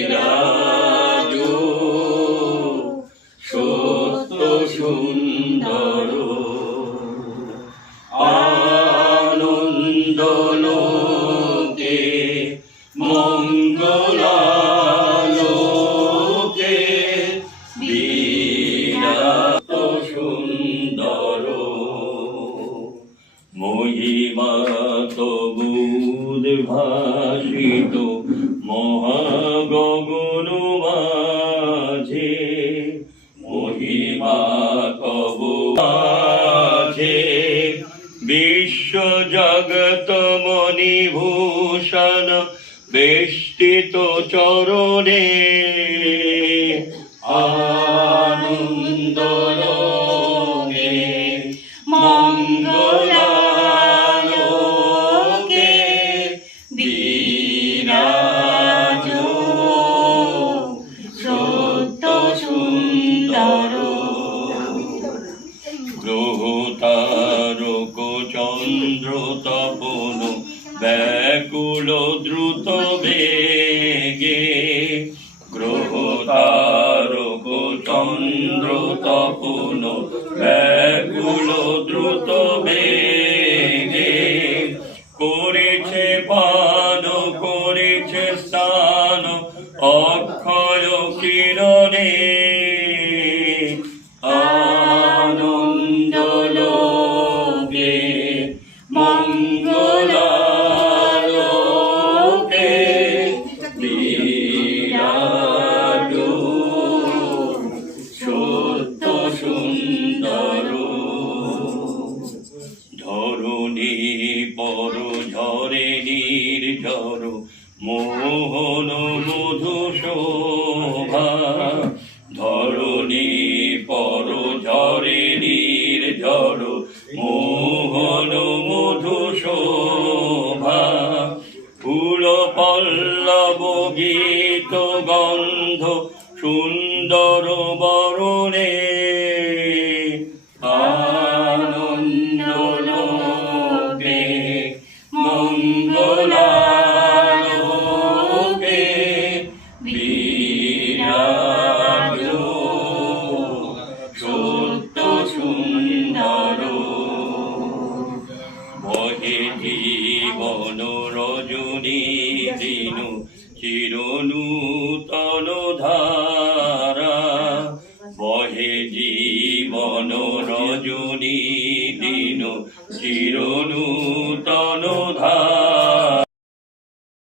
বিরাজ সত্য সুন্দর আনন্দ লোকে মঙ্গলালোকে বিরাজ সুন্দর মহিমা তবুদ ভাসিত মহাগগন মাঝে মহিমা তব মাঝে বিশ্ব জগত মণিভূষণ বেষ্টিত চরণে আনন্দ লোকে মঙ্গলালোকে বিরাজ সত্য সুন্দর গ্রহ তারক চন্দ্র তপন ব্যাকুল দ্রুত বেগে গ্রহ তারক চন্দ্র তপন ব্যাকুল দ্রুত বেগে করেছে পান করেছে স্থান অক্ষয় কিরণে আনন্দ লোকে মঙ্গলালোকে বিরাজ সত্য সুন্দর ধরণী পর ঝরে নির্ঝর মোহন মধু শোভা ধরণী পর ঝরে নির্ঝর মোহন মধু শোভা ফুল পল্লব গীত গন্ধ সুন্দর বরণে আনন্দ লোকে মঙ্গলালোকে বিরাজ সত্য সুন্দর বহে জীবন রজনী দিন চিরনূতন ধারা